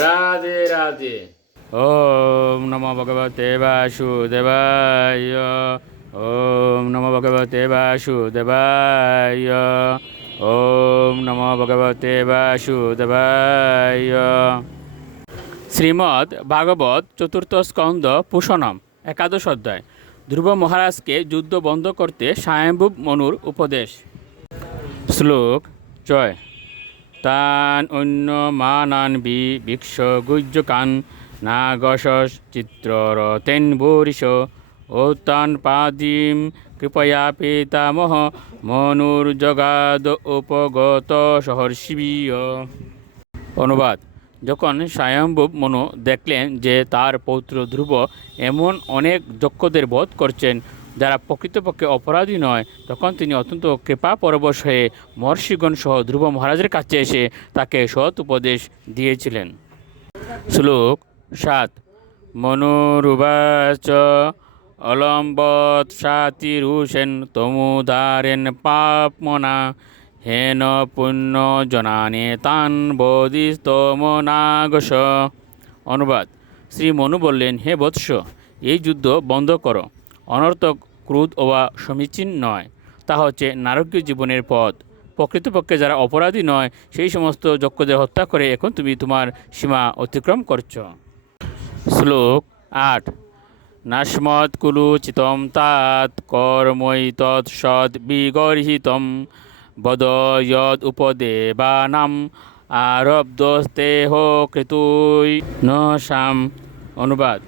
রাধে রাধে। ওম নমো ভগবতে বাসুদেবায়। ওম নমো ভগবতে বাসুদেবায়। ওম নমো ভগবতে বাসুদেবায়। শ্রীমদ্ ভাগবত চতুর্থ স্কন্দ পুষণম একাদশ অধ্যায়। ধ্রুব মহারাজকে যুদ্ধ বন্ধ করতে স্বয়ম্ভুব মনুর উপদেশ। শ্লোক জয়। তান অন্য মানান বিক্ষ গুজ্জকান নাগশস চিত্ররতেন বরিষ ও তান পাদিম কৃপয়া পিতামহ মনুর্জগাদ উপগত সহর্ষিবীয়। অনুবাদ। যখন স্বয়ম্ভুব মনু দেখলেন যে তার পৌত্র ধ্রুব এমন অনেক যক্ষদের বধ করছেন যারা প্রকৃতপক্ষে অপরাধী নয়, তখন তিনি অত্যন্ত কৃপা পরবশ হয়ে মহর্ষিগণ সহ ধ্রুব মহারাজের কাছে এসে তাকে সৎ উপদেশ দিয়েছিলেন। শ্লোক ৭। মনুরুবাচ অলম্বৎ সাতিরুষেন তমুদারেন পাপমনা হেন পুণ্য জনানে তান বোধিস্তমনাগস। অনুবাদ। শ্রী মনু বললেন, হে বৎস, এই যুদ্ধ বন্ধ করো। অনর্থক ক্রোধ বা সমীচীন নয়, তা হচ্ছে নারকীয় জীবনের পথ। প্রকৃতপক্ষে যারা অপরাধী নয় সেই সমস্ত যক্ষদের হত্যা করে এখন তুমি তোমার সীমা অতিক্রম করছ। শ্লোক ৮। নাস্মৎ কুলুচিতম তাৎ কর্মৈ তৎসৎ বিগর্হিতম বদ যদ উপদেবানাম আরব্ধস্তেহ কৃতুই ন শাম। অনুবাদ।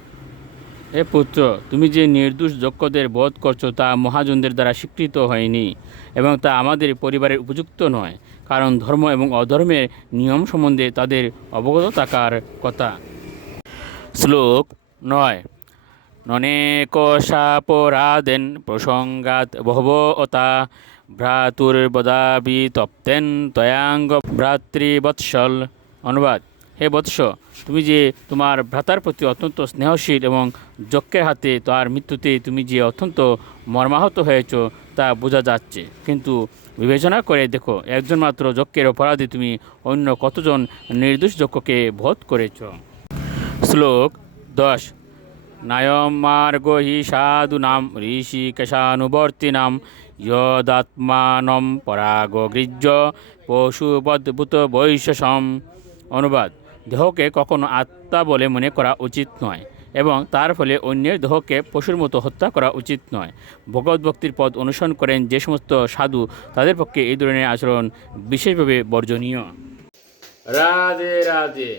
হে পুত্র, তুমি যে নির্দোষ যক্ষদের বধ করছো তা মহাজনদের দ্বারা স্বীকৃত হয়নি এবং তা আমাদের পরিবারের উপযুক্ত নয়, কারণ ধর্ম এবং অধর্মের নিয়ম সম্বন্ধে তাদের অবগত থাকার কথা। শ্লোক ৯। ননেক সাপরাধেন প্রসঙ্গাত ভবতা ভ্রাতুর্বদাবি তপ্তেন তয়াঙ্গ ভ্রাতৃবৎসল। অনুবাদ। হে বৎস, তুমি যে তোমার ভ্রাতার প্রতি অত্যন্ত স্নেহশীল এবং যক্ষের হাতে তার মৃত্যুতে তুমি যে অত্যন্ত মর্মাহত হয়েছ তা বোঝা যাচ্ছে, কিন্তু বিবেচনা করে দেখো, একজন মাত্র যক্ষের অপরাধী তুমি অন্য কতজন নির্দোষ যক্ষকে বধ করেছ। শ্লোক ১০। নায়ম মার্গ হি সাধুনাম ঋষিকেশানুবর্তিনাম যদাত্মানম পরাগ গৃহ্য পশুবদ্ভূত বৈশ্বসম। অনুবাদ। দেহকে কখনো আত্মা বলে মনে করা উচিত নয় এবং তার ফলে অন্যের দেহকে পশুর মতো হত্যা করা উচিত নয়। ভগবত ভক্তির পথ অনুসরণ করেন যে সমস্ত সাধু, তাদের পক্ষে এই ধরনের আচরণ বিশেষভাবে বর্জনীয়। রাধে রাধে।